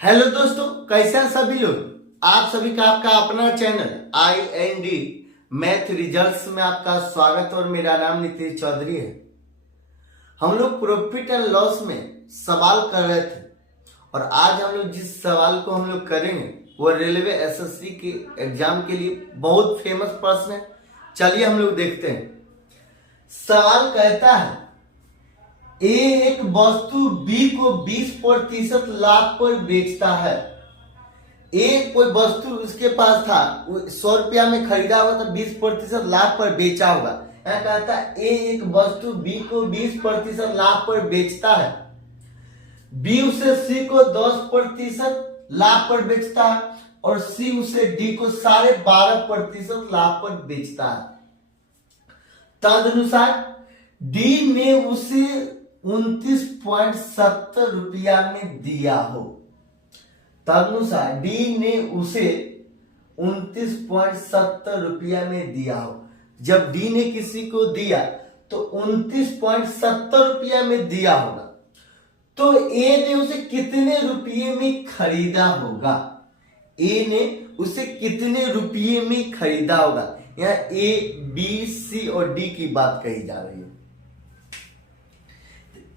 Hello दोस्तों, कैसे हैं सभी लोग। आप सभी का आपका अपना चैनल IND मैथ रिजल्ट्स में आपका स्वागत और मेरा नाम नीतीश चौधरी है। हम लोग प्रॉफिट एंड लॉस में सवाल कर रहे थे और आज हम लोग जिस सवाल को हम लोग करेंगे वो रेलवे SSC के एग्जाम के लिए बहुत फेमस प्रश्न है। चलिए हम लोग देखते हैं। सवाल कहता है ए एक वस्तु बी को 20% लाभ पर बेचता है। ए कोई वस्तु उसके पास था, 100 रुपया में खरीदा हुआ था, 20% लाभ पर बेचा होगा। यहाँ कहता है ए एक वस्तु बी को 20% लाभ पर बेचता है। बी उसे सी को 10% लाभ पर बेचता है और सी उसे डी को 12.5% लाभ पर बेचता है। तदनुसार डी ने उसे 29.70 रुपया में दिया हो। तदनुसार डी ने उसे 29.70 रुपया में दिया हो। जब डी ने किसी को दिया तो 29.70 रुपया में दिया होगा, तो ए ने उसे कितने रुपये में खरीदा होगा। ए ने उसे कितने रुपये में खरीदा होगा। यहाँ ए बी सी और डी की बात कही जा रही है।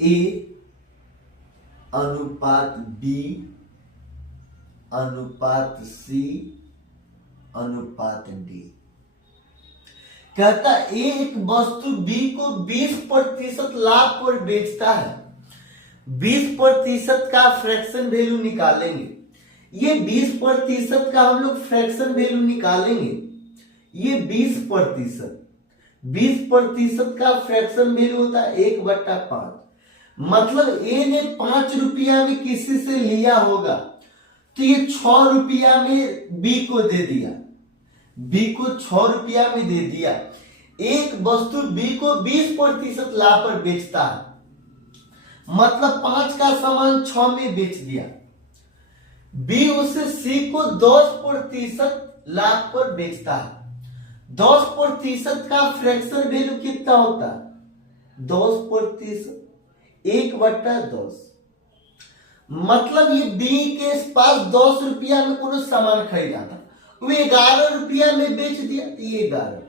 ए अनुपात बी अनुपात सी अनुपात डी। कहता ए एक वस्तु बी को 20% लाभ पर बेचता है। 20% का फ्रैक्शन वैल्यू निकालेंगे। ये 20% का हम लोग फ्रैक्शन वैल्यू निकालेंगे। ये 20% का फ्रैक्शन वैल्यू होता है 1/5। मतलब ए ने 5 रुपया में किसी से लिया होगा तो ये 6 रुपया में बी को दे दिया। बी को 6 रुपया में दे दिया। एक वस्तु बी को 20% लाभ पर बेचता है, मतलब 5 का सामान 6 में बेच दिया। बी उसे सी को 10% लाभ पर बेचता है। 10% का फ्रैक्शन वैल्यू कितना होता है? 10%, 1/10। मतलब ये बी के पास 10 रुपया में कोई सामान खरीदा था, वो 11 रुपया में बेच दिया। ये 11।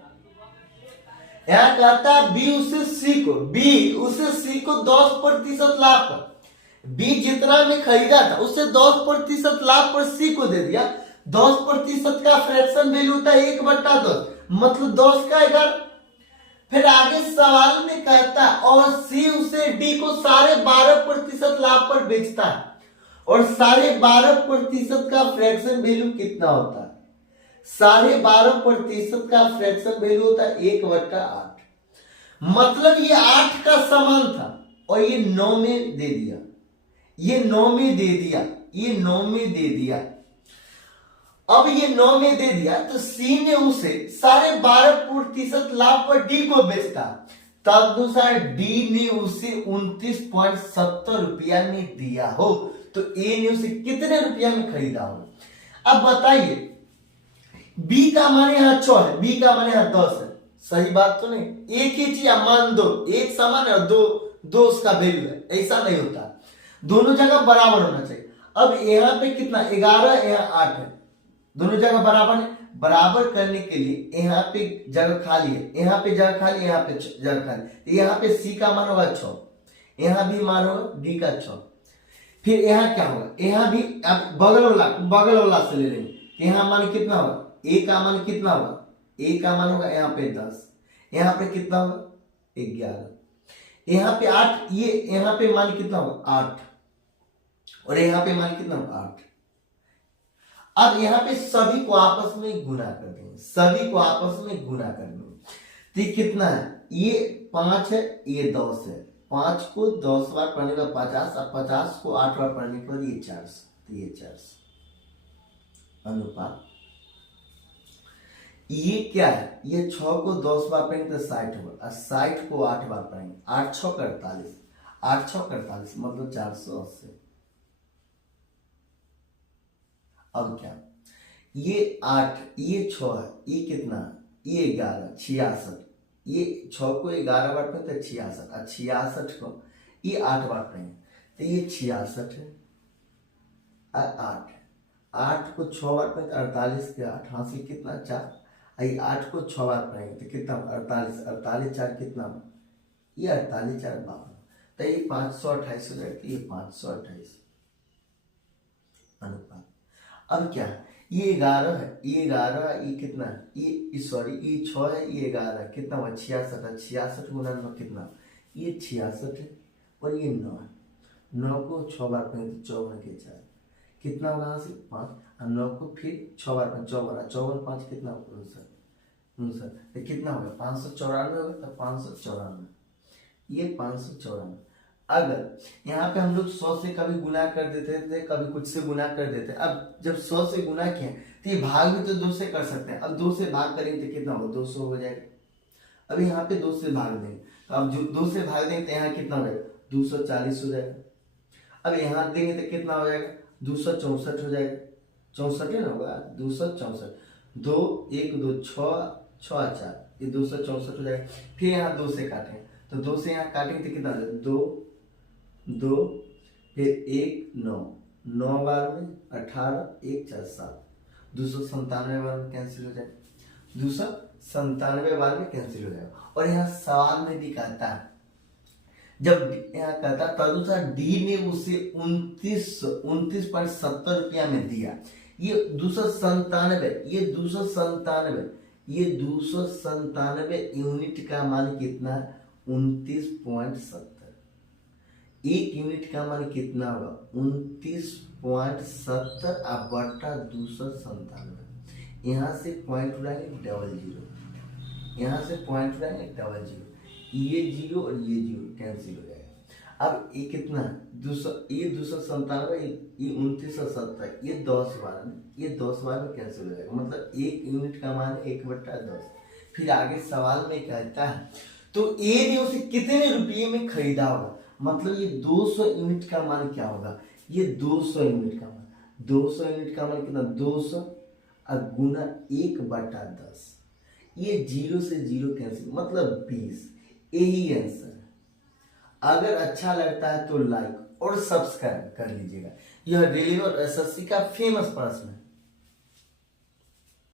यहां कहता है बी उसे सी को 10% लाभ पर, बी जितना में खरीदा था उससे 10% लाभ पर सी को दे दिया। 10% का फ्रैक्शन वैल्यू होता है 1/10, मतलब 10 का 11। फिर आगे सवाल में कहता है और सी उसे डी को 12.5% लाभ पर बेचता है और 12.5% का फ्रैक्शन वैल्यू कितना होता है? 12.5% का फ्रैक्शन वैल्यू होता है 1/8। मतलब ये 8 का समान था और ये 9 में दे दिया। ये 9 में दे दिया। ये 9 में दे दिया। अब ये 9 में दे दिया तो सी ने उसे 12.5% लाभ पर डी को बेचता। तदनुसार डी ने उसे 29.70 रुपया में दिया हो तो ए ने उसे कितने रुपया में खरीदा हो। अब बताइए, बी का मान यहां 6 है, बी का मान यहां 10 है। सही बात तो नहीं? एक ही चीज मान दो, एक समान है और दो उसका वैल्यू है, ऐसा नहीं होता। दोनों जगह बराबर होना चाहिए। अब यहाँ पे कितना 11, यहाँ 8 है, दोनों जगह बराबर है। बराबर करने के लिए यहाँ पे जगह खाली है, यहाँ पे जगह खाली, यहाँ पे जगह खाली। यहाँ पे सी का मान होगा 6, यहाँ भी मान होगा डी का 6। फिर यहाँ क्या होगा? यहाँ भी बगल वाला से ले लेंगे। यहाँ मान कितना होगा? ए का मान कितना होगा? ए का मान होगा यहाँ पे 10, यहाँ पे कितना होगा? 11, यहाँ पे 8। ये यहाँ पे मान कितना होगा? 8 और यहाँ पे मान कितना होगा? 8। अब यहाँ पे सभी को आपस में गुना कर देंगे। सभी को आपस में गुना कर देंगे तो ये कितना है? ये 5 है, ये 10 है। 5 को 10 बार पढ़ने का 50 और 50 को 8 बार पढ़ने के बाद ये 400। तो ये 400 अनुपात। ये क्या है? ये 6 को 10 बार पढ़ेंगे तो 60 होगा और 60 को 8 बार पढ़ेंगे। 8 6 48, 8 6 48 मतलब 480। अब क्या? ये 8, ये 6 है, ये कितना? ये 11, 66। ये 6 को 11 बार पढ़ते हैं 66 और 66 को ये 8 बार पढ़ेंगे तो ये 66 है। 8, 8 को 6 बार पढ़ेंगे 48 के 8 हासिल कितना 4। आई 8 को 6 बार पढ़ेंगे तो कितना 48, 48 4 कितना, ये 48 4 52, तो ये 528 हो जाएगा, ये 528 अनुपात। अब क्या, ये 11 है, ये 11 है, ये कितना है, ये सॉरी ये 6 है, ये 11 है, कितना हुआ 66 है, 66 गुना 9 कितना, ये 66 है और ये 9 है। 9 को 6 बार पढ़ेंगे तो 54 के 4 कितना होगा यहाँ से 5, और 9 को फिर 6 बार पढ़ेंगे 54, 54 5 कितना 59, तो कितना होगा 594 होगा, तो 594, ये 594। अगर यहाँ पे हम लोग 100 से कभी गुना कर देते थे, कभी कुछ से गुना कर देते, अब जब 100 से गुना किया तो ये भाग भी तो 2 से कर सकते हैं। अब 2 से भाग करेंगे तो कितना होगा 200 हो जाएगा। अब यहाँ पे 2 से भाग देंगे, अब जो 2 से भाग देंगे तो यहाँ कितना हो जाएगा 240 हो जाएगा। अब यहाँ देंगे तो कितना हो जाएगा 264 हो जाएगा, 64 है ना होगा 264, 2 1 2 6 6 4, ये 264 हो जाएगा। फिर यहाँ 2 से काटेंगे तो 2 से यहाँ काटेंगे तो कितना हो जाएगा 2 2 फिर 1 9, 9 बार में 18 1 4 7, 297 बार में कैंसिल हो जाएगा, 297 बार में कैंसिल हो जाएगा। और यहाँ सवाल में भी कहता है, जब यहाँ कहता तदनुसार डी ने उसे 29.70 रुपया में दिया, ये 297, ये 297 यूनिट का मान कितना है 29.70, एक यूनिट का मान कितना होगा 29.70 बटा 297। यहाँ से पॉइंट उड़ाएंगे 00, यहाँ से पॉइंट उड़ाएंगे 00, ये 0 और ये 0 कैंसिल हो जाएगा। अब ये कितना 200, ये 297, ये 2970, ये 10 बार में, ये 10 बार में कैंसिल हो जाएगा, मतलब एक यूनिट का मान 1/10। फिर आगे सवाल में कहता है तो ए ने उसे कितने रुपये में खरीदा होगा, मतलब ये 200 यूनिट का मान क्या होगा, ये 200 यूनिट का मान, 200 यूनिट का मान कितना 200 और गुना 1/10, ये 0 से 0 कैंसिल, मतलब 20। यही आंसर है। अगर अच्छा लगता है तो लाइक और सब्सक्राइब कर लीजिएगा। यह रेलवे और एसएससी का फेमस प्रश्न है।